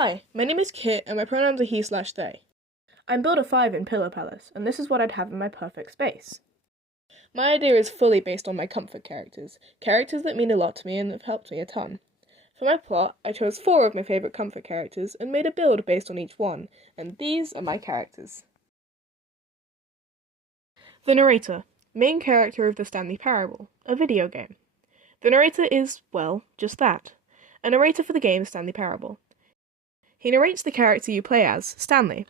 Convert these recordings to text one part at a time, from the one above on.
Hi, my name is Kit and my pronouns are he/they. I'm builder 5 in Pillow Palace, and this is what I'd have in my perfect space. My idea is fully based on my comfort characters that mean a lot to me and have helped me a ton. For my plot, I chose 4 of my favourite comfort characters and made a build based on each one, and these are my characters. The narrator, main character of the Stanley Parable, a video game. The narrator is, well, just that, a narrator for the game Stanley Parable. He narrates the character you play as, Stanley.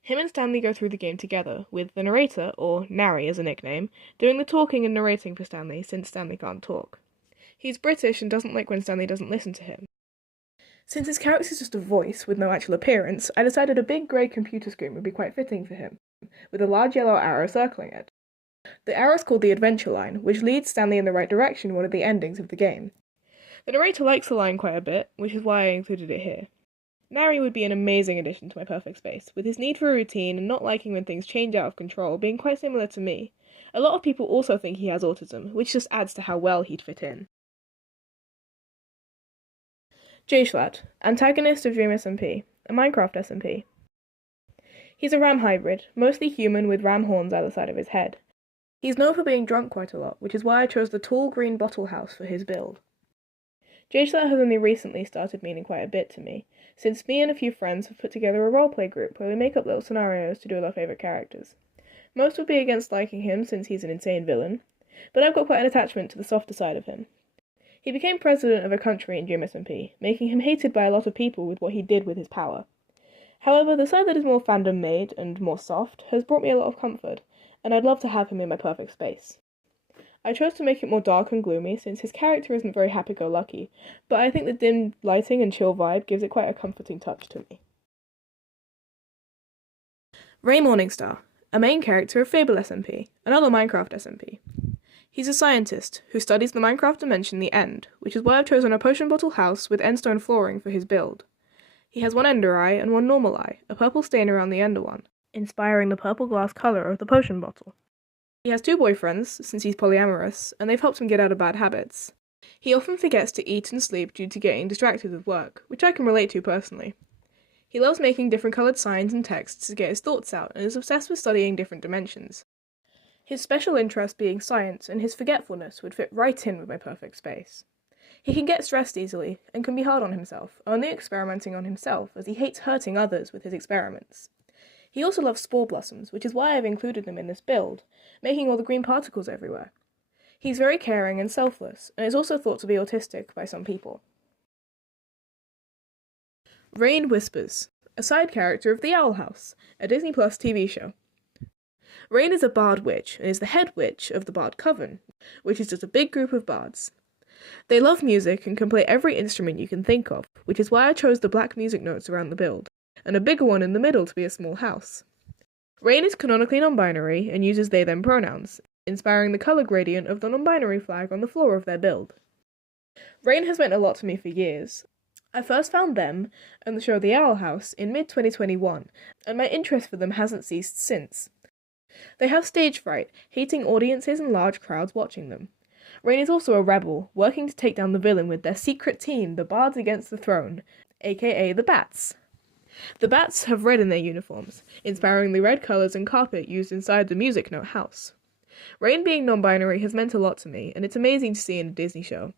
Him and Stanley go through the game together, with the narrator, or Narry as a nickname, doing the talking and narrating for Stanley since Stanley can't talk. He's British and doesn't like when Stanley doesn't listen to him. Since his character is just a voice with no actual appearance, I decided a big grey computer screen would be quite fitting for him, with a large yellow arrow circling it. The arrow is called the adventure line, which leads Stanley in the right direction one of the endings of the game. The narrator likes the line quite a bit, which is why I included it here. Narry would be an amazing addition to my perfect space, with his need for a routine and not liking when things change out of control being quite similar to me. A lot of people also think he has autism, which just adds to how well he'd fit in. J-Schlatt, antagonist of Dream SMP, a Minecraft SMP. He's a ram hybrid, mostly human with ram horns either side of his head. He's known for being drunk quite a lot, which is why I chose the tall green bottle house for his build. J-Schlatt has only recently started meaning quite a bit to me, since me and a few friends have put together a roleplay group where we make up little scenarios to do with our favourite characters. Most would be against liking him since he's an insane villain, but I've got quite an attachment to the softer side of him. He became president of a country in SMP, making him hated by a lot of people with what he did with his power. However, the side that is more fandom-made and more soft has brought me a lot of comfort, and I'd love to have him in my perfect space. I chose to make it more dark and gloomy since his character isn't very happy-go-lucky, but I think the dim lighting and chill vibe gives it quite a comforting touch to me. Ray Morningstar, a main character of Fable SMP, another Minecraft SMP. He's a scientist who studies the Minecraft dimension The End, which is why I've chosen a potion bottle house with endstone flooring for his build. He has one ender eye and one normal eye, a purple stain around the ender one, inspiring the purple glass colour of the potion bottle. He has 2 boyfriends, since he's polyamorous, and they've helped him get out of bad habits. He often forgets to eat and sleep due to getting distracted with work, which I can relate to personally. He loves making different coloured signs and texts to get his thoughts out, and is obsessed with studying different dimensions. His special interest being science, and his forgetfulness would fit right in with my perfect space. He can get stressed easily, and can be hard on himself, only experimenting on himself, as he hates hurting others with his experiments. He also loves spore blossoms, which is why I've included them in this build, making all the green particles everywhere. He's very caring and selfless, and is also thought to be autistic by some people. Rain Whispers, a side character of The Owl House, a Disney Plus TV show. Rain is a bard witch, and is the head witch of the Bard Coven, which is just a big group of bards. They love music and can play every instrument you can think of, which is why I chose the black music notes around the build, and a bigger one in the middle to be a small house. Rain is canonically non-binary and uses they-them pronouns, inspiring the colour gradient of the non-binary flag on the floor of their build. Rain has meant a lot to me for years. I first found them and the show The Owl House in mid-2021, and my interest for them hasn't ceased since. They have stage fright, hating audiences and large crowds watching them. Rain is also a rebel, working to take down the villain with their secret team, the Bards Against the Throne, aka the Bats. The Bats have red in their uniforms, inspiring the red colours and carpet used inside the music note house. Rain being non-binary has meant a lot to me, and it's amazing to see in a Disney show.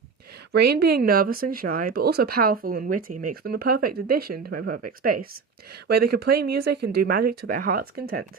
Rain being nervous and shy, but also powerful and witty, makes them a perfect addition to my perfect space, where they could play music and do magic to their heart's content.